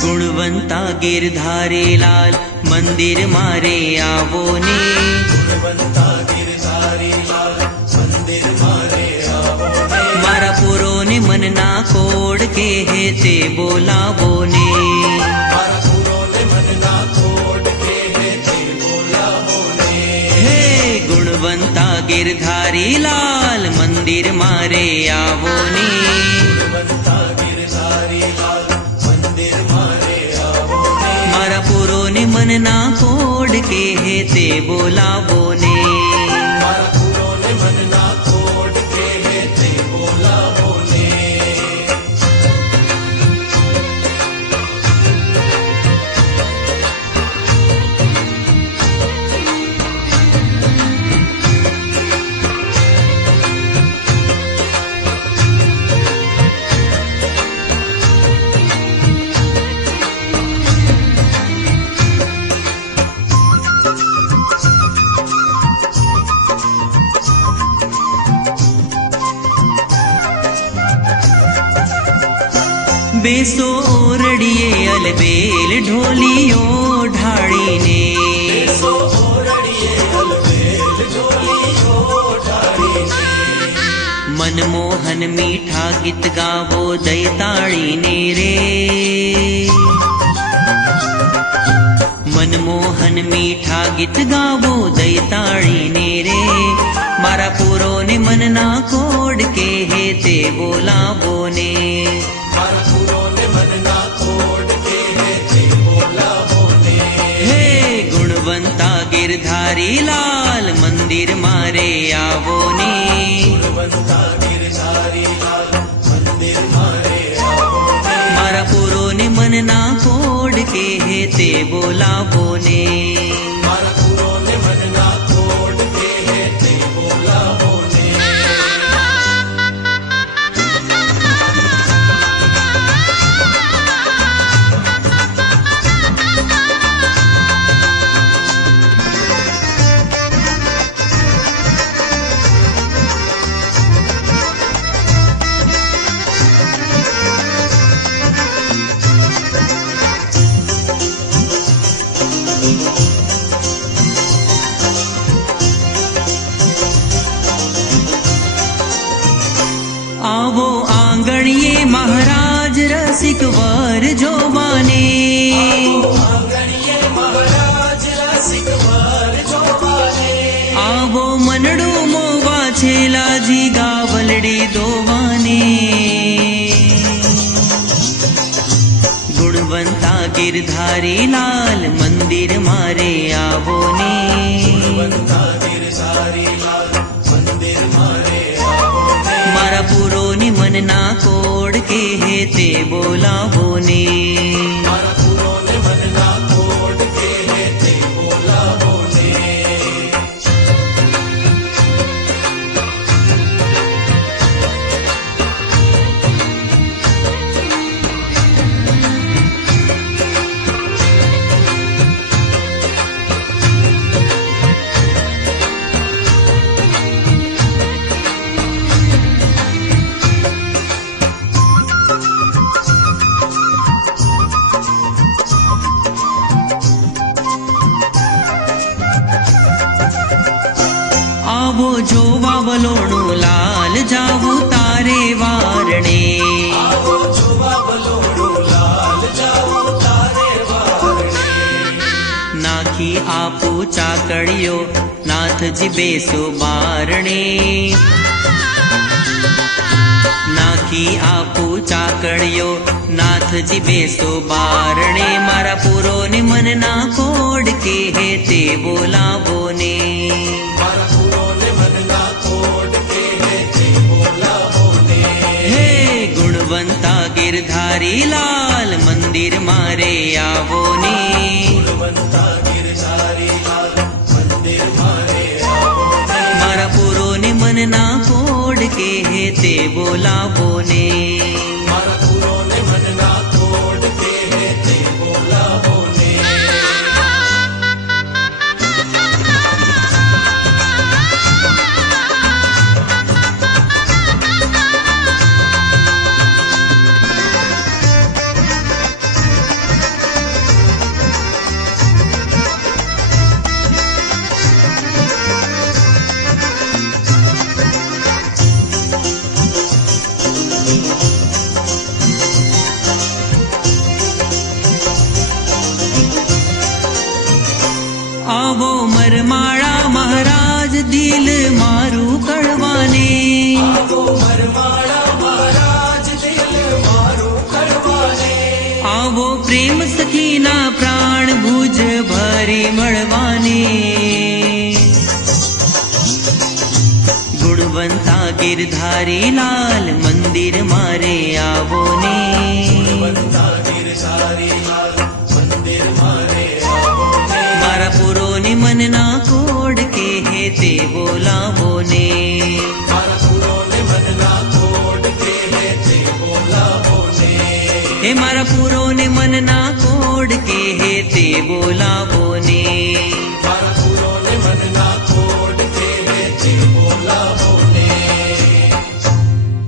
ગુણવંતા ગિરધારે લાલ મંદિર મારે આવો ને મારા પુરો ને મનના કોડ કે હે તે બોલાવો ને હે ગુણવંતા ગિરધારી લાલ મંદિર મારે આવો ને પુરો ને મનના કોડ કે હે તે બેસો ઓરડીએ અલબેલ ઢોલીઓ ઢાળીને મનમોહન મીઠા ગીત ગાવો દયતાળીને રે મનમોહન મીઠા ગીત ગાવો દયતાળીને રે મારા પૂરોને મનના કોડ કે હે તે બોલાવો ને ગિરધારી લાલ મંદિર મારે આવો ને મારા પૂરો ને મનના કોડ કે તે બોલાવો ને આંગણીએ મહારાજ રસિક વર જોવાને આવો મનડું મોવા છેલાજી ગાવલડી દોવાને. ગુણવંતા ગીરધારી લાલ ना कोड के हेते बोला बोने પૂરોની મનના કોડ કે હે તે બોલાવો ને આવો જોવા વલોણું લાલ જાવું તારે વારણે નાખી આપું ચાકડીઓ નાથજી બેસો બારણે નાખી આપું ચાકડીઓ નાથજી બેસો બારણે મારા પૂરો ને મનના કોડ કે હે તે બોલાવો ને હે ગુણવંતા ગિરધારી લાલ મંદિર મારે આવો ને મારા પૂરો ને મનના કોડ કે હે તે બોલાવો ને દિલ મારું કળવાને આવો પ્રેમ સખીના પ્રાણ ભુજ ભરી મળવાને ગુણવંતા ગિરધારી લાલ મંદિર મારે આવો ને મારા પૂરો ને મનના કોડ કે હે તે બોલાવો ને પૂરો ને કોડ કે હે તે બોલાવો